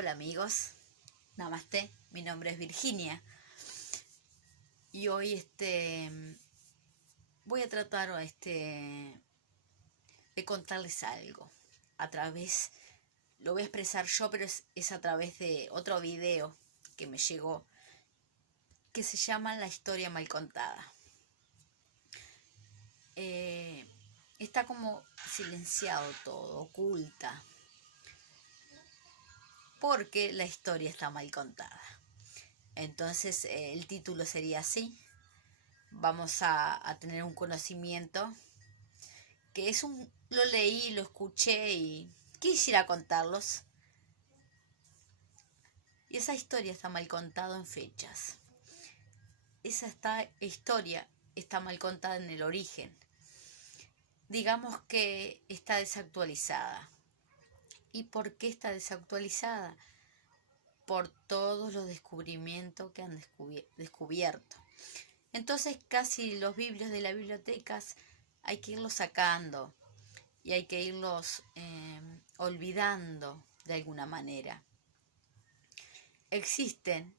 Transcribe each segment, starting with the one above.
Hola amigos, Namaste, mi nombre es Virginia y hoy voy a tratar de contarles algo lo voy a expresar yo, pero es a través de otro video que me llegó, que se llama La historia mal contada. Está como silenciado todo, oculta, porque la historia está mal contada. Entonces el título sería así. Vamos a tener un conocimiento que lo leí, lo escuché y quisiera contarlos. Y esa historia está mal contada en fechas. Historia está mal contada en el origen. Digamos que está desactualizada. ¿Y por qué está desactualizada? Por todos los descubrimientos que han descubierto. Entonces casi los biblios de las bibliotecas hay que irlos sacando y hay que irlos olvidando de alguna manera. Existen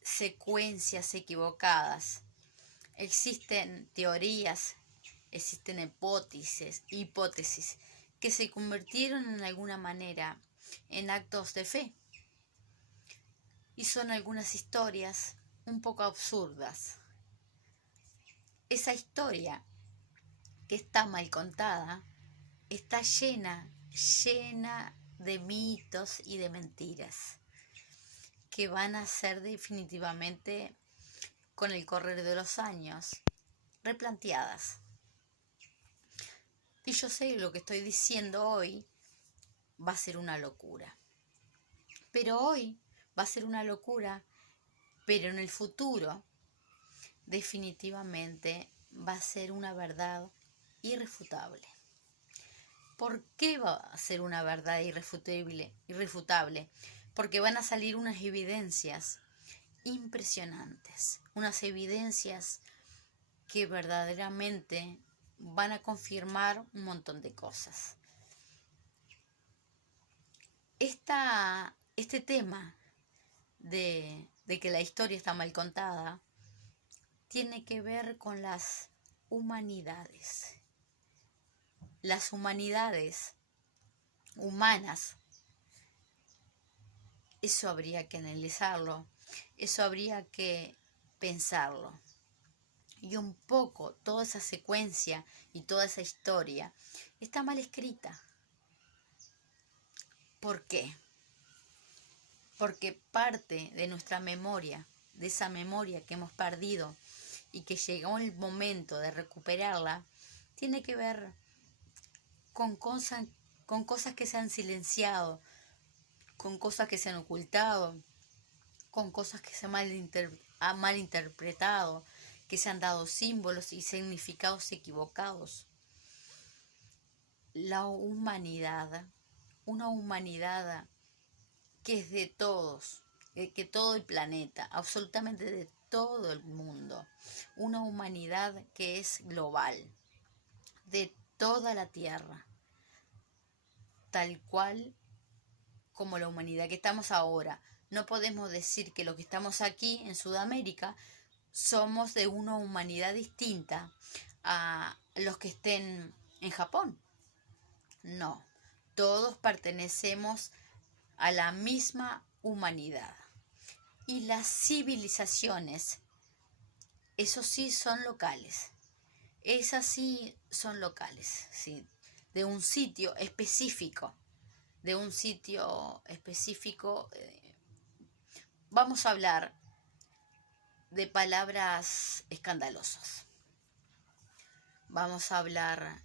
secuencias equivocadas, existen teorías, existen hipótesis que se convirtieron en alguna manera en actos de fe. Y son algunas historias un poco absurdas. Esa historia que está mal contada está llena de mitos y de mentiras que van a ser definitivamente, con el correr de los años, replanteadas. Y yo sé que lo que estoy diciendo hoy va a ser una locura. Pero hoy va a ser una locura, pero en el futuro definitivamente va a ser una verdad irrefutable. ¿Por qué va a ser una verdad irrefutable? Porque van a salir unas evidencias impresionantes, unas evidencias que verdaderamente van a confirmar un montón de cosas. Este tema de que la historia está mal contada tiene que ver con las humanidades. Las humanidades humanas, eso habría que analizarlo, eso habría que pensarlo. Y un poco toda esa secuencia y toda esa historia está mal escrita. ¿Por qué? Porque parte de nuestra memoria, de esa memoria que hemos perdido y que llegó el momento de recuperarla, tiene que ver con cosas que se han silenciado, con cosas que se han ocultado, con cosas que se han malinterpretado, que se han dado símbolos y significados equivocados. La humanidad, una humanidad que es de todos, que todo el planeta, absolutamente de todo el mundo, una humanidad que es global, de toda la Tierra, tal cual como la humanidad que estamos ahora. No podemos decir que los que estamos aquí en Sudamérica somos de una humanidad distinta a los que estén en Japón. No, todos pertenecemos a la misma humanidad. Y las civilizaciones, eso sí, son locales. Esas sí son locales, ¿sí? De un sitio específico. Vamos a hablar de palabras escandalosas. Vamos a hablar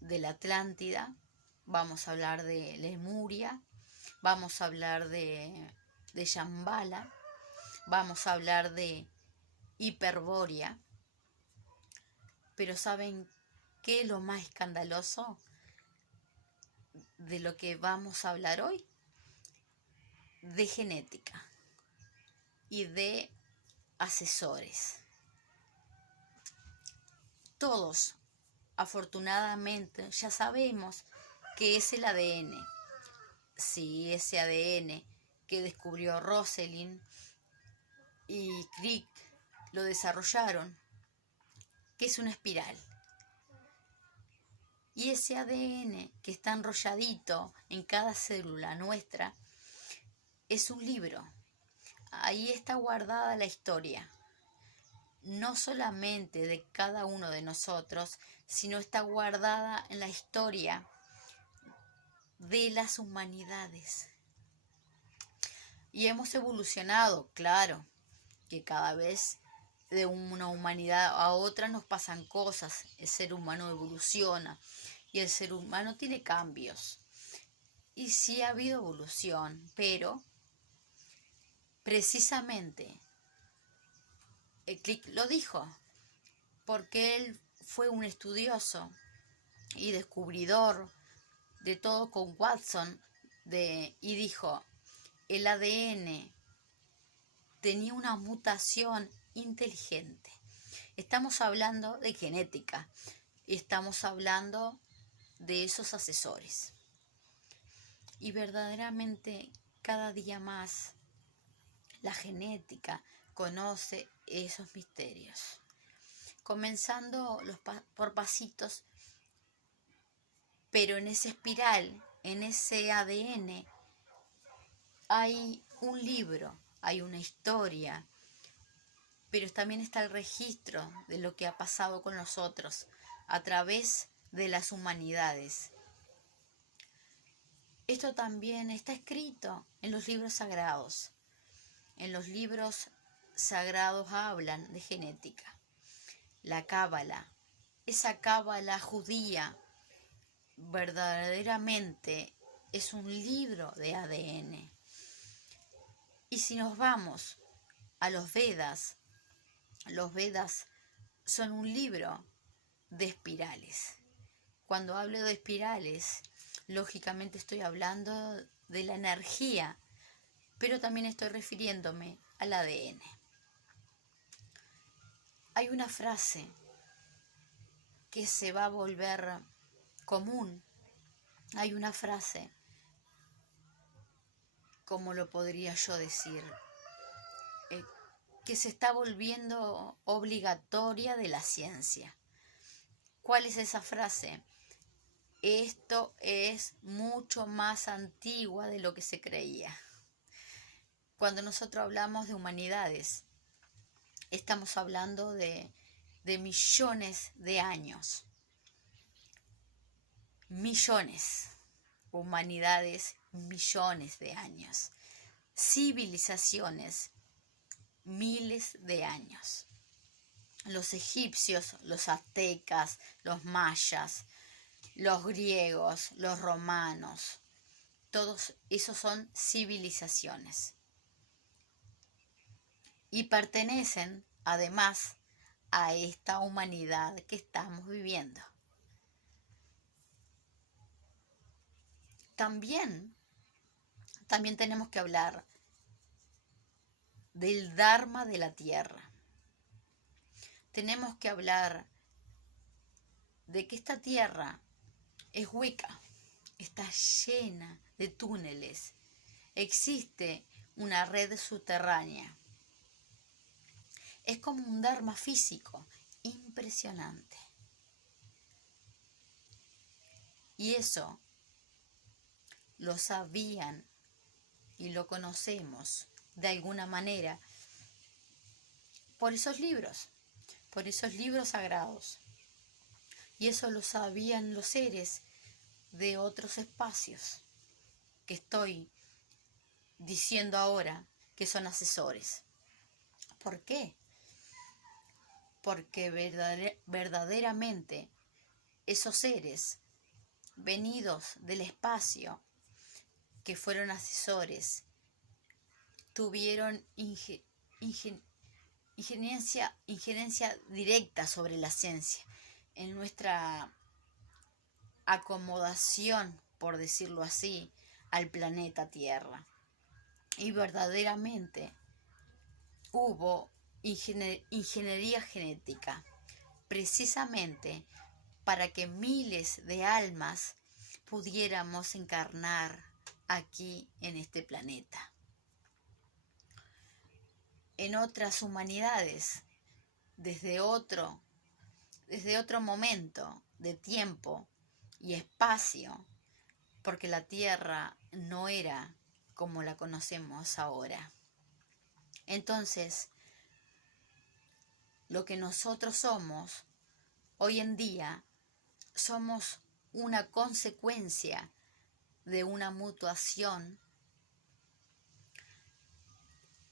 de la Atlántida, vamos a hablar de Lemuria, vamos a hablar de Shambhala, vamos a hablar de Hiperbórea. Pero ¿saben qué es lo más escandaloso de lo que vamos a hablar hoy? De genética y de asesores. Todos, afortunadamente, ya sabemos qué es el ADN. si ese ADN que descubrió Rosalind y Crick lo desarrollaron, que es una espiral. Y ese ADN que está enrolladito en cada célula nuestra es un libro. Ahí está guardada la historia, no solamente de cada uno de nosotros, sino está guardada en la historia de las humanidades. Y hemos evolucionado, claro, que cada vez de una humanidad a otra nos pasan cosas, el ser humano evoluciona y el ser humano tiene cambios. Y sí ha habido evolución, pero precisamente Crick lo dijo, porque él fue un estudioso y descubridor de todo con Watson, y dijo, el ADN tenía una mutación inteligente. Estamos hablando de genética y estamos hablando de esos asesores. Y verdaderamente cada día más la genética conoce esos misterios. Comenzando por pasitos, pero en esa espiral, en ese ADN, hay un libro, hay una historia, pero también está el registro de lo que ha pasado con nosotros a través de las humanidades. Esto también está escrito en los libros sagrados. En los libros sagrados hablan de genética. La cábala, esa cábala judía, verdaderamente es un libro de ADN. Y si nos vamos a los Vedas son un libro de espirales. Cuando hablo de espirales, lógicamente estoy hablando de la energía, pero también estoy refiriéndome al ADN. Hay una frase que se va a volver común. Hay una frase, ¿cómo lo podría yo decir? Que se está volviendo obligatoria de la ciencia. ¿Cuál es esa frase? Esto es mucho más antigua de lo que se creía. Cuando nosotros hablamos de humanidades, estamos hablando de millones de años. Millones. Humanidades, millones de años. Civilizaciones, miles de años. Los egipcios, los aztecas, los mayas, los griegos, los romanos, todos esos son civilizaciones. Y pertenecen, además, a esta humanidad que estamos viviendo. También tenemos que hablar del Dharma de la Tierra. Tenemos que hablar de que esta Tierra es hueca, está llena de túneles, existe una red subterránea. Es como un Dharma físico, impresionante. Y eso lo sabían y lo conocemos de alguna manera por esos libros sagrados. Y eso lo sabían los seres de otros espacios que estoy diciendo ahora que son asesores. ¿Por qué? Porque verdaderamente esos seres venidos del espacio que fueron asesores tuvieron injerencia directa sobre la ciencia en nuestra acomodación, por decirlo así, al planeta Tierra. Y verdaderamente hubo ingeniería genética, precisamente para que miles de almas pudiéramos encarnar aquí en este planeta. En otras humanidades, desde otro momento de tiempo y espacio, porque la Tierra no era como la conocemos ahora. Entonces, lo que nosotros somos hoy en día, somos una consecuencia de una mutación.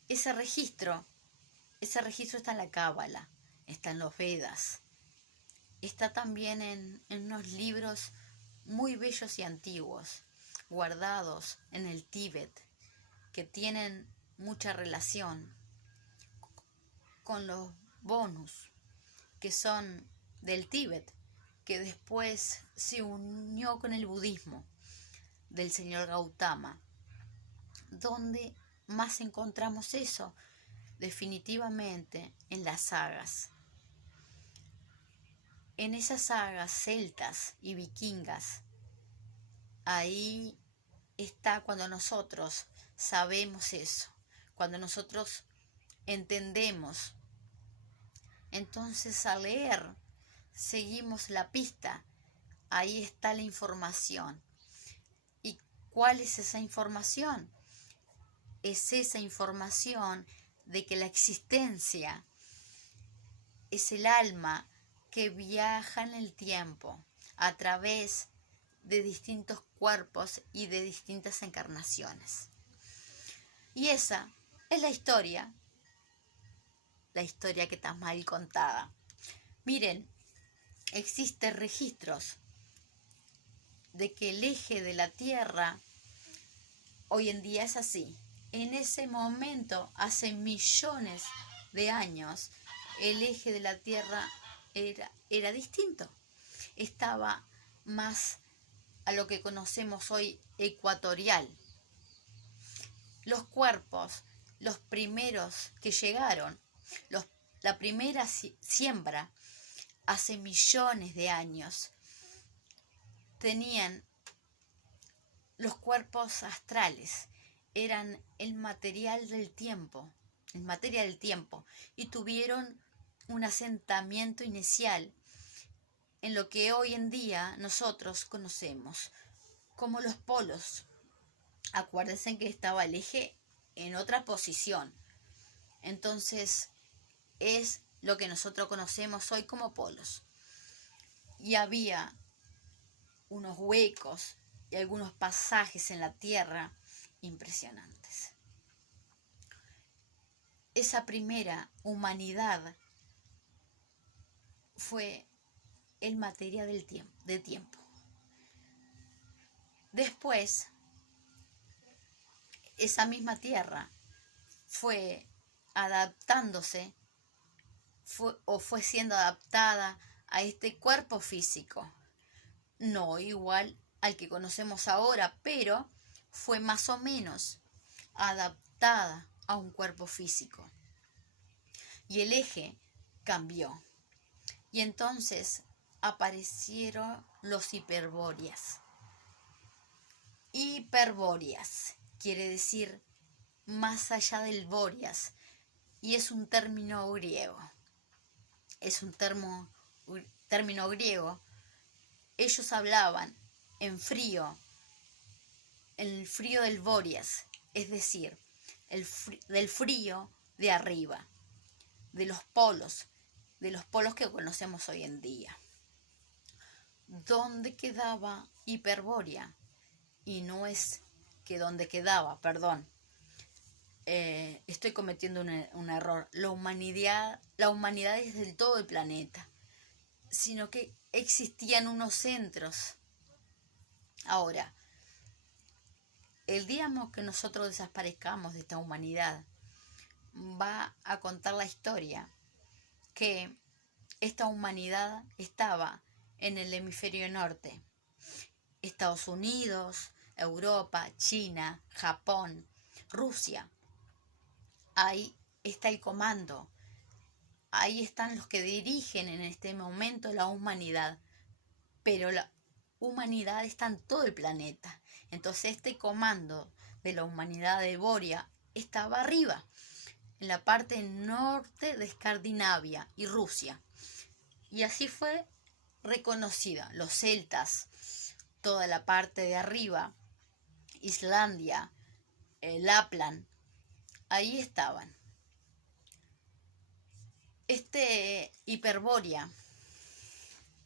Ese registro está en la Cábala, está en los Vedas, está también en unos libros muy bellos y antiguos, guardados en el Tíbet, que tienen mucha relación con los bonus, que son del Tíbet, que después se unió con el budismo del señor Gautama. ¿Dónde más encontramos eso? Definitivamente en las sagas. En esas sagas celtas y vikingas, ahí está cuando nosotros sabemos eso, cuando nosotros entendemos. Entonces, al leer, seguimos la pista, ahí está la información. ¿Y cuál es esa información? Es esa información de que la existencia es el alma que viaja en el tiempo a través de distintos cuerpos y de distintas encarnaciones. Y esa es la historia que está mal contada. Miren, existen registros de que el eje de la Tierra hoy en día es así. En ese momento, hace millones de años, el eje de la Tierra era distinto. Estaba más a lo que conocemos hoy ecuatorial. Los cuerpos, los primeros que llegaron, la primera siembra, hace millones de años, tenían los cuerpos astrales, eran el material del tiempo, y tuvieron un asentamiento inicial en lo que hoy en día nosotros conocemos como los polos. Acuérdense que estaba el eje en otra posición, entonces es lo que nosotros conocemos hoy como polos. Y había unos huecos y algunos pasajes en la Tierra impresionantes. Esa primera humanidad fue el material de tiempo. Después, esa misma Tierra fue adaptándose, fue siendo adaptada a este cuerpo físico. No igual al que conocemos ahora, pero fue más o menos adaptada a un cuerpo físico. Y el eje cambió. Y entonces aparecieron los hiperbóreas. Hiperbóreas quiere decir más allá del bóreas, y es un término griego. Término griego. Ellos hablaban en el frío del bóreas, es decir, del frío de arriba, de los polos que conocemos hoy en día. ¿Dónde quedaba Hiperbórea? Y no es que dónde quedaba, perdón. Estoy cometiendo un error. La humanidad es del todo el planeta, sino que existían unos centros. Ahora, el día que nosotros desaparezcamos de esta humanidad, va a contar la historia que esta humanidad estaba en el hemisferio norte. Estados Unidos, Europa, China, Japón, Rusia. Ahí está el comando. Ahí están los que dirigen en este momento la humanidad. Pero la humanidad está en todo el planeta. Entonces este comando de la humanidad de Boria estaba arriba, en la parte norte de Escandinavia y Rusia. Y así fue reconocida. Los celtas, toda la parte de arriba, Islandia, Lapland, ahí estaban. Este Hiperbórea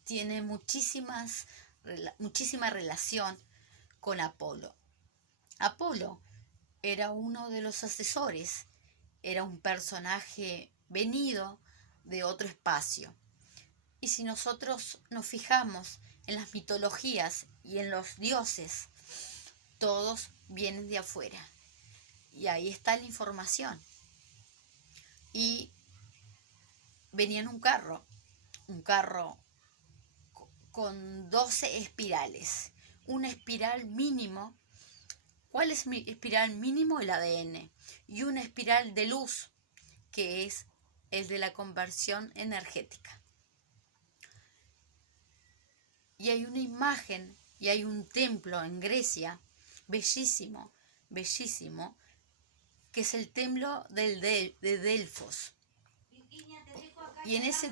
tiene muchísima relación con Apolo. Apolo era uno de los asesores, era un personaje venido de otro espacio. Y si nosotros nos fijamos en las mitologías y en los dioses, todos vienen de afuera. Y ahí está la información. Y venía en un carro con 12 espirales. Una espiral mínimo. ¿Cuál es mi espiral mínimo? El ADN. Y una espiral de luz, que es el de la conversión energética. Y hay una imagen y hay un templo en Grecia, bellísimo, bellísimo, que es el templo de Delfos. Y en ese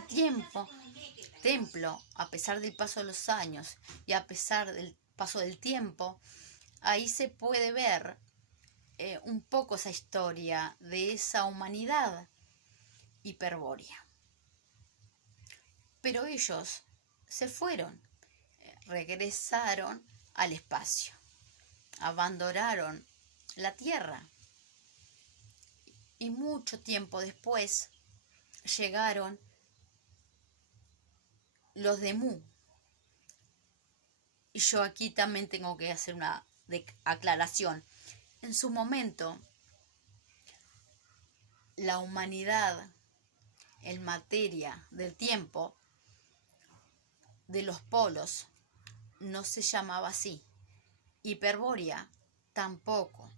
templo, a pesar del paso de los años y a pesar del paso del tiempo, ahí se puede ver un poco esa historia de esa humanidad hiperbórea. Pero ellos se fueron, regresaron al espacio, abandonaron la Tierra. Y mucho tiempo después llegaron los de Mu. Y yo aquí también tengo que hacer una aclaración. En su momento, la humanidad, en materia del tiempo, de los polos, no se llamaba así. Hiperbórea tampoco.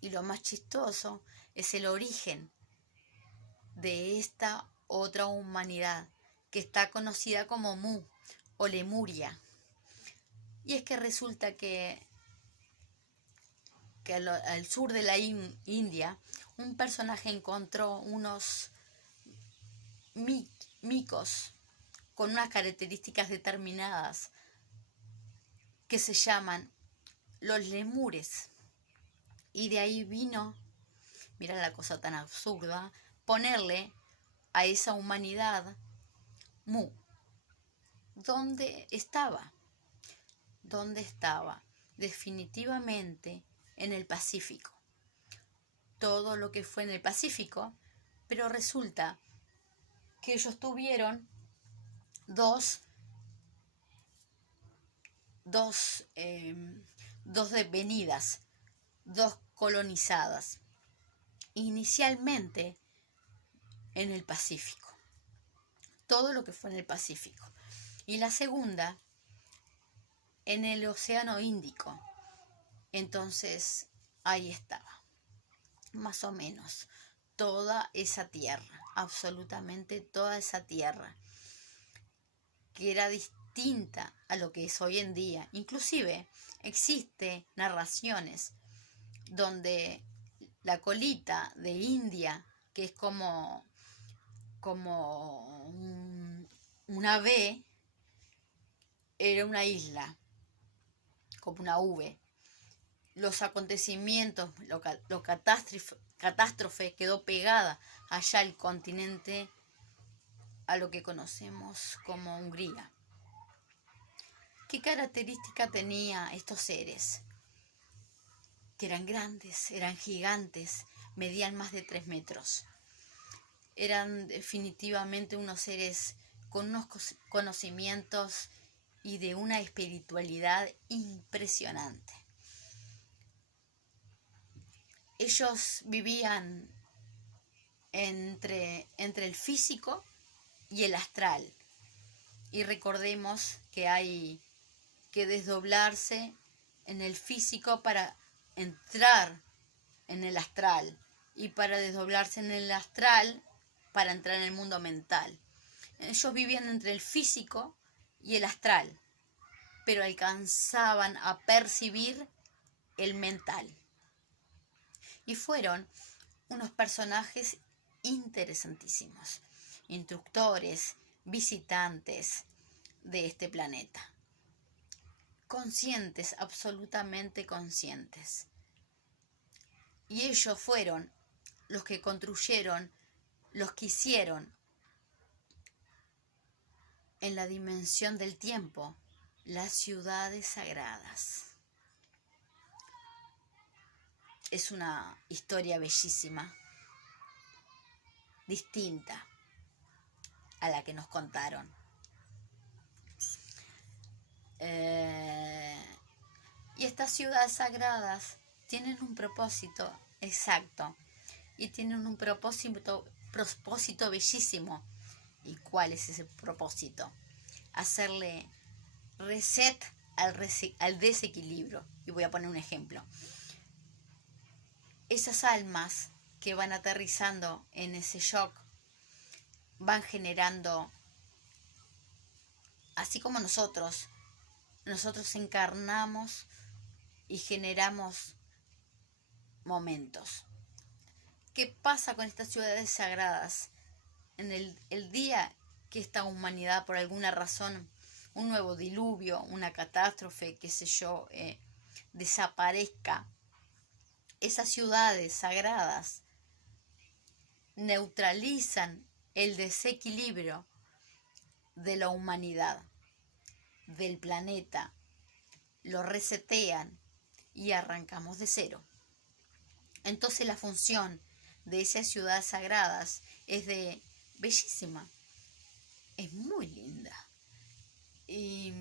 Y lo más chistoso es el origen de esta otra humanidad que está conocida como Mu o Lemuria. Y es que resulta que al sur de la India, un personaje encontró unos micos con unas características determinadas que se llaman los lemures. Y de ahí vino, mira la cosa tan absurda, ponerle a esa humanidad Mu. ¿Dónde estaba? ¿Dónde estaba? Definitivamente en el Pacífico. Todo lo que fue en el Pacífico, pero resulta que ellos tuvieron dos devenidas, dos colonizadas, inicialmente en el Pacífico, todo lo que fue en el Pacífico, y la segunda en el Océano Índico. Entonces ahí estaba, más o menos, toda esa tierra, absolutamente toda esa tierra, que era distinta a lo que es hoy en día. Inclusive existe narraciones donde la colita de India, que es como una V, era una isla, como una V. Los acontecimientos, lo catástrofe quedó pegada allá al continente, a lo que conocemos como Hungría. ¿Qué característica tenía estos seres? Que eran grandes, eran gigantes, medían más de 3 metros. Eran definitivamente unos seres con unos conocimientos y de una espiritualidad impresionante. Ellos vivían entre el físico y el astral. Y recordemos que hay que desdoblarse en el físico para entrar en el astral, y para desdoblarse en el astral para entrar en el mundo mental. Ellos vivían entre el físico y el astral, pero alcanzaban a percibir el mental. Y fueron unos personajes interesantísimos, instructores, visitantes de este planeta, conscientes, absolutamente conscientes. Y ellos fueron los que construyeron, los que hicieron en la dimensión del tiempo las ciudades sagradas. Es una historia bellísima, distinta a la que nos contaron. Y estas ciudades sagradas tienen un propósito exacto y tienen un propósito bellísimo. ¿Y cuál es ese propósito? Hacerle reset al desequilibrio. Y voy a poner un ejemplo. Esas almas que van aterrizando en ese shock van generando, así como nosotros encarnamos y generamos momentos. ¿Qué pasa con estas ciudades sagradas? En el día que esta humanidad, por alguna razón, un nuevo diluvio, una catástrofe, qué sé yo, desaparezca, esas ciudades sagradas neutralizan el desequilibrio de la humanidad, del planeta, lo resetean y arrancamos de cero. Entonces la función de esas ciudades sagradas es bellísima, es muy linda. Y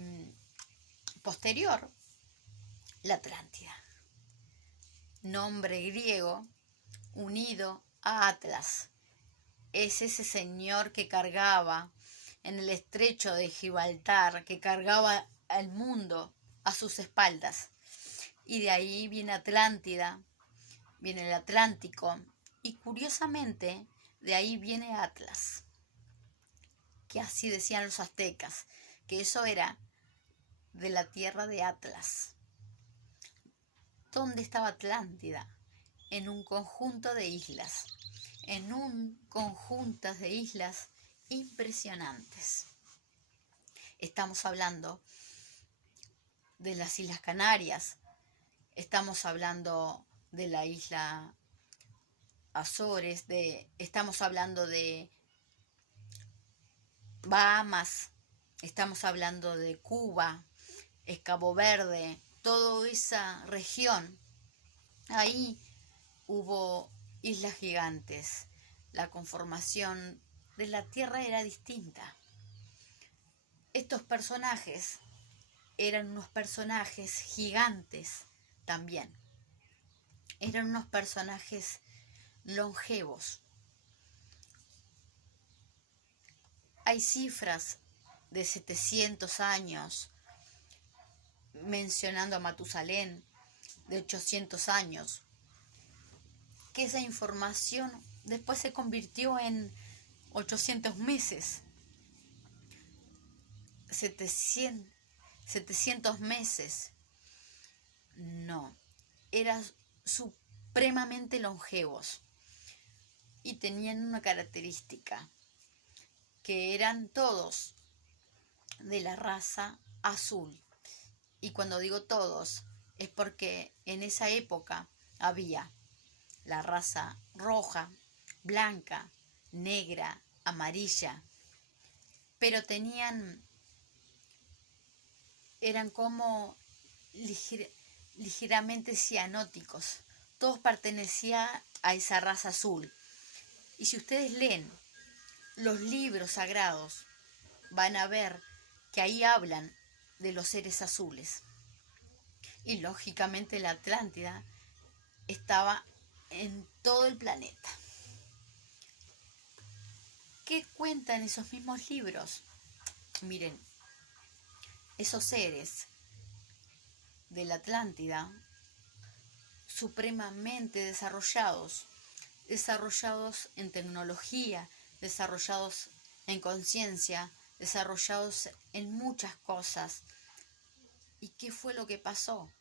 posterior, la Atlántida, nombre griego unido a Atlas. Es ese señor que cargaba en el estrecho de Gibraltar, que cargaba al mundo a sus espaldas. Y de ahí viene Atlántida, viene el Atlántico, y curiosamente de ahí viene Atlas, que así decían los aztecas, que eso era de la tierra de Atlas. ¿Dónde estaba Atlántida? En un conjunto de islas, impresionantes. Estamos hablando de las Islas Canarias, estamos hablando de la isla Azores, estamos hablando de Bahamas, estamos hablando de Cuba, Cabo Verde, toda esa región. Ahí hubo islas gigantes. La conformación de la Tierra era distinta. Estos personajes eran unos personajes gigantes también. Eran unos personajes longevos. Hay cifras de 700 años, mencionando a Matusalén, de 800 años, que esa información después se convirtió en 800 meses, 700 meses. No, eran supremamente longevos y tenían una característica, que eran todos de la raza azul. Y cuando digo todos, es porque en esa época había la raza roja, blanca, negra, amarilla, pero eran como ligeramente cianóticos. Todos pertenecían a esa raza azul. Y si ustedes leen los libros sagrados, van a ver que ahí hablan de los seres azules. Y lógicamente la Atlántida estaba en todo el planeta. ¿Qué cuentan esos mismos libros? Miren, esos seres de la Atlántida, supremamente desarrollados en tecnología, desarrollados en conciencia, desarrollados en muchas cosas, ¿Y qué fue lo que pasó?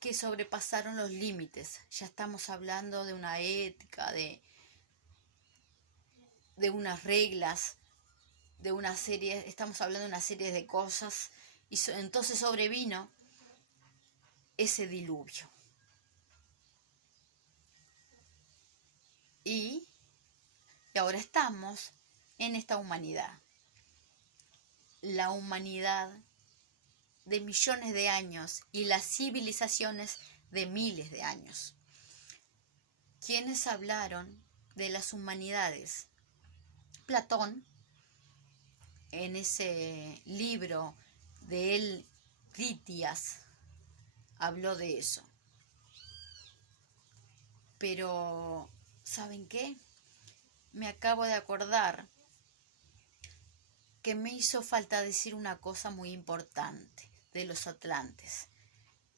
Que sobrepasaron los límites. Ya estamos hablando de una ética, de unas reglas, de una serie, estamos hablando de una serie de cosas, y entonces sobrevino ese diluvio. Y ahora estamos en esta humanidad. La humanidad de millones de años y las civilizaciones de miles de años. ¿Quiénes hablaron de las humanidades? Platón, en ese libro de él, Critias, habló de eso. Pero, ¿saben qué? Me acabo de acordar que me hizo falta decir una cosa muy importante de los atlantes.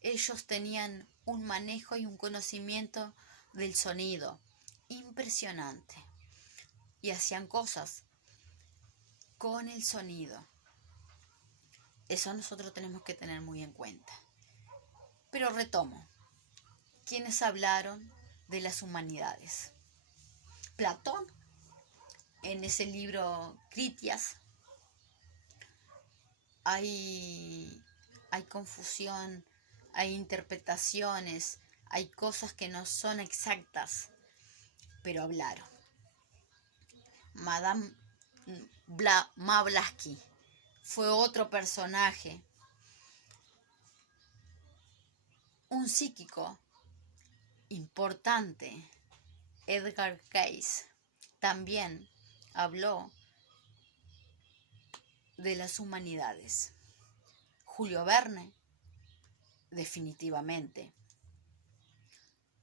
Ellos tenían un manejo y un conocimiento del sonido impresionante y hacían cosas con el sonido. Eso nosotros tenemos que tener muy en cuenta. Pero retomo. ¿Quiénes hablaron de las humanidades? Platón, en ese libro Critias, hay confusión, hay interpretaciones, hay cosas que no son exactas, pero hablaron. Madame Blavatsky fue otro personaje, un psíquico importante. Edgar Cayce también habló de las humanidades. Julio Verne, definitivamente.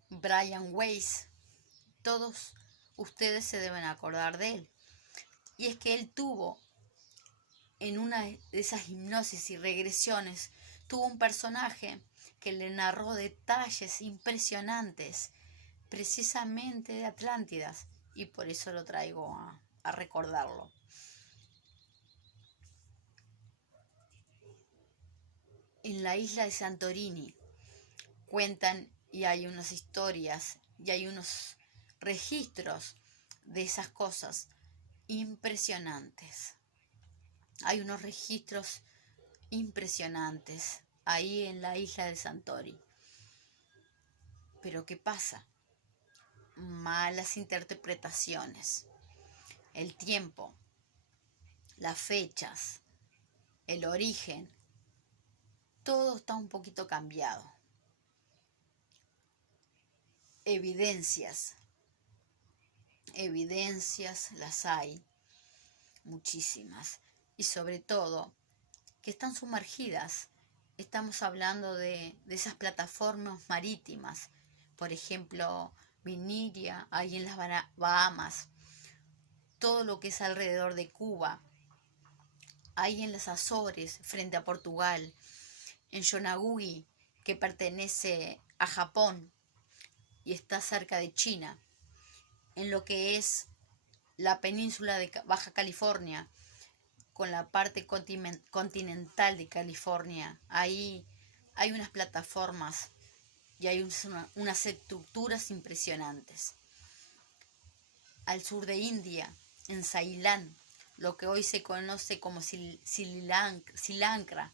Brian Weiss, todos ustedes se deben acordar de él. Y es que él tuvo, en una de esas hipnosis y regresiones, tuvo un personaje que le narró detalles impresionantes, precisamente de Atlántidas, y por eso lo traigo a recordarlo. En la isla de Santorini cuentan, y hay unas historias y hay unos registros de esas cosas impresionantes. Hay unos registros impresionantes ahí en la isla de Santorini. Pero ¿qué pasa? Malas interpretaciones. El tiempo, las fechas, el origen, todo está un poquito cambiado. Evidencias las hay, muchísimas, y sobre todo que están sumergidas. Estamos hablando de esas plataformas marítimas, por ejemplo, Viniria, ahí en las Bahamas, todo lo que es alrededor de Cuba, ahí en las Azores, frente a Portugal, en Yonaguni, que pertenece a Japón y está cerca de China, en lo que es la península de Baja California, con la parte continental de California. Ahí hay unas plataformas y hay unas estructuras impresionantes. Al sur de India, en Ceilán, lo que hoy se conoce como Sri Lanka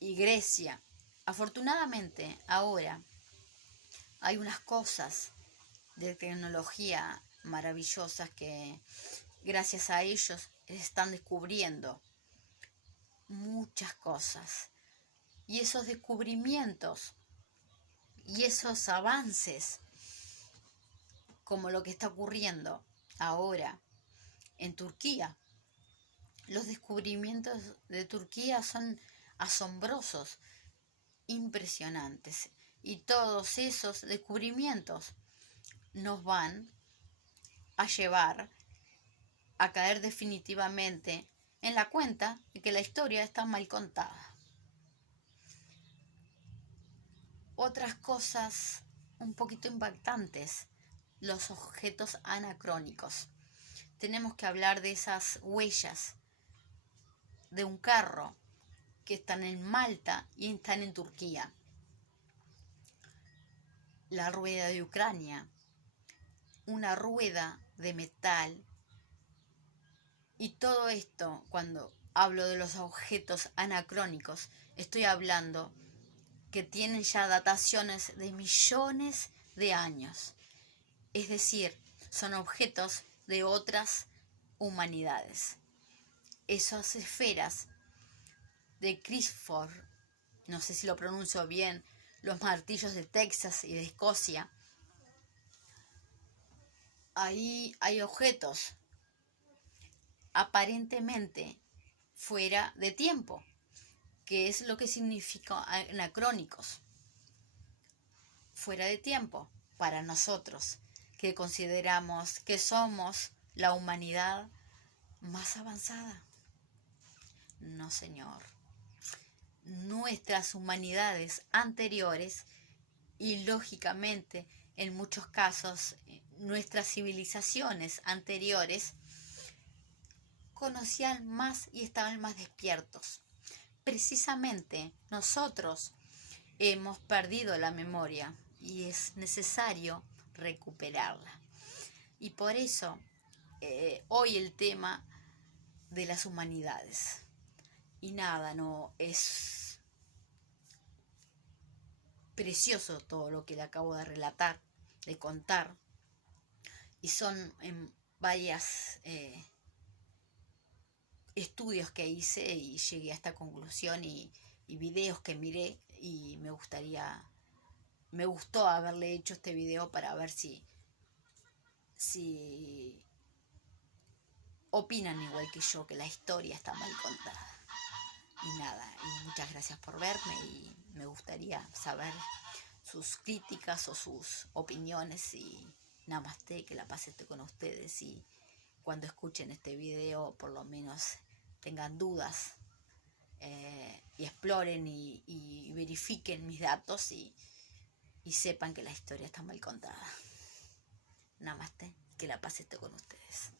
y Grecia. Afortunadamente, ahora hay unas cosas de tecnología maravillosas que gracias a ellos están descubriendo muchas cosas. Y esos descubrimientos y esos avances, como lo que está ocurriendo ahora en Turquía. Los descubrimientos de Turquía son asombrosos, impresionantes. Y todos esos descubrimientos nos van a llevar a caer definitivamente en la cuenta de que la historia está mal contada. Otras cosas un poquito impactantes, los objetos anacrónicos. Tenemos que hablar de esas huellas de un carro que están en Malta y están en Turquía. La rueda de Ucrania, una rueda de metal. Y todo esto, cuando hablo de los objetos anacrónicos, estoy hablando que tienen ya dataciones de millones de años. Es decir, son objetos de otras humanidades. Esas esferas de Christopher, no sé si lo pronuncio bien, los martillos de Texas y de Escocia, ahí hay objetos aparentemente fuera de tiempo, que es lo que significa anacrónicos, fuera de tiempo para nosotros, que consideramos que somos la humanidad más avanzada. No, señor. Nuestras humanidades anteriores y lógicamente en muchos casos nuestras civilizaciones anteriores conocían más y estaban más despiertos. Precisamente nosotros hemos perdido la memoria y es necesario recuperarla. Y por eso hoy el tema de las humanidades. Y nada, no es precioso todo lo que le acabo de relatar, de contar. Y son varias estudios que hice y llegué a esta conclusión y videos que miré y me gustó haberle hecho este video para ver si opinan igual que yo, que la historia está mal contada. Y nada, y muchas gracias por verme y me gustaría saber sus críticas o sus opiniones y namaste, que la paz esté con ustedes y cuando escuchen este video por lo menos tengan dudas y exploren y verifiquen mis datos y sepan que la historia está mal contada. Namaste, que la paz esté con ustedes.